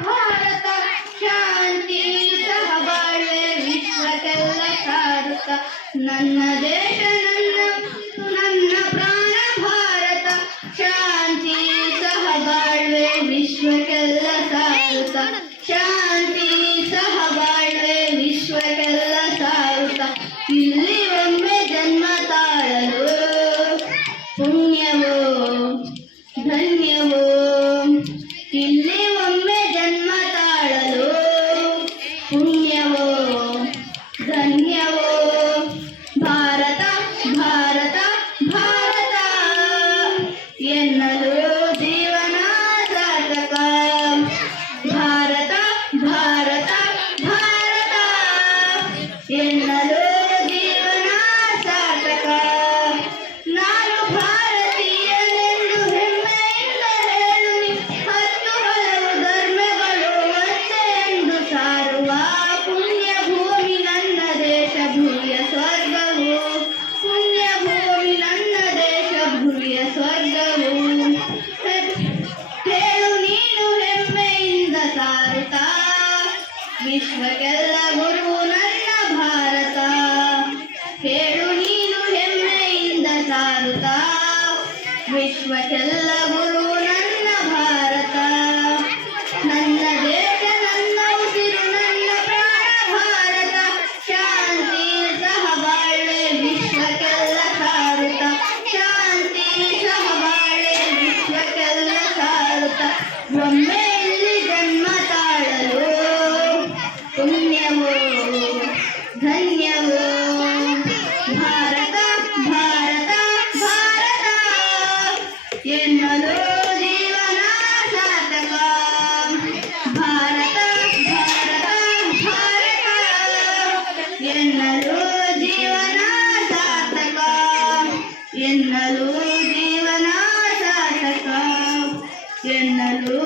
ಭಾರತ ಶಾಂತಿ ಸಹಬಾಳ್ವೆ ವಿಶ್ವಕ್ಕೆಲ್ಲ ಸಾರುತ್ತ ನನ್ನ ದೇಶ ನನ್ನ ಪ್ರಾಣ ಭಾರತ ಶಾಂತಿ ಸಹಬಾಳ್ವೆ ವಿಶ್ವಕ್ಕೆಲ್ಲ ಸಾರುತ್ತ ಶಾಂತಿ ಸಹಬಾಳ್ವೆ ವಿಶ್ವಕ್ಕೆಲ್ಲ ಸಾರುತ್ತ ಇಲ್ಲಿ ಒಮ್ಮೆ ಜನ್ಮ ತಾಳಲು ಪುಣ್ಯವೋ ಧನ್ಯವೋ ಇಲ್ಲಿ ಒಮ್ಮೆ ಜನ್ಮ ತಾಳಲು ಪುಣ್ಯವೋ ಧನ್ಯವೋ ಭಾರತ ಭಾರತ ಭಾರತ ಎನ್ನಲು ಜೀವನ ಸಾರ್ಥಕ ಭಾರತ ಭಾರತ ಭಾರತ ಎನ್ನಲು ಜೀವನ ಸಾರ್ಥಕ ನಾನು ಭಾರತೀಯನೆಂದು ಹೆಮ್ಮೆಯಿಂದ ಹೇಳುನಿ ಹತ್ತು ಹಲವು ಧರ್ಮಗಳು ಒಂದೇ ಎಂದು ಸಾರುವ ಪುಣ್ಯ ಭೂಮಿ ನನ್ನ ದೇಶ ಭೂಮಿಯ ಸ್ವರ್ಗವು ಪುಣ್ಯ ಭೂಮಿ ನನ್ನ ದೇಶ ಭೂಮಿಯ ಸ್ವರ್ಗವು ಹೇಳು ನೀನು ಹೆಮ್ಮೆಯಿಂದ ಸಾರುತ್ತಾ ವಿಶ್ವಕ್ಕೆಲ್ಲ ಗುರು ನನ್ನ ಭಾರತ ಹೇಳು ನೀನು ಹೆಮ್ಮೆಯಿಂದ ಸಾರುತ್ತಾ ವಿಶ್ವಕ್ಕೆಲ್ಲ ಗುರು ನನ್ನ ಭಾರತ ನನ್ನ ದೇಶ ನನ್ನ ಉಸಿರು ನನ್ನ ಪ್ರಾಣ ಭಾರತ ಶಾಂತಿ ಸಹಬಾಳ್ವೆ ವಿಶ್ವಕ್ಕೆಲ್ಲ ಸಾರುತ್ತ ಶಾಂತಿ ಸಹಬಾಳ್ವೆ ವಿಶ್ವಕ್ಕೆಲ್ಲ ಸಾರುತ್ತ ಒಮ್ಮೆ ಇಲ್ಲಿ ಜನ್ಮ ತಾಳಲು ಪುಣ್ಯವೋ ಧನ್ಯವೋ ಭಾರತ ಭಾರತ ಭಾರತ ಎನ್ನಲು ಜೀವನ ಸಾರ್ಥಕ ಭಾರತ ಭಾರತ ಭಾರತ ಎನ್ನಲು ಜೀವನ ಸಾರ್ಥಕ ಎನ್ನಲು ಜೀವನ ಸಾರ್ಥಕ ಎನ್ನಲು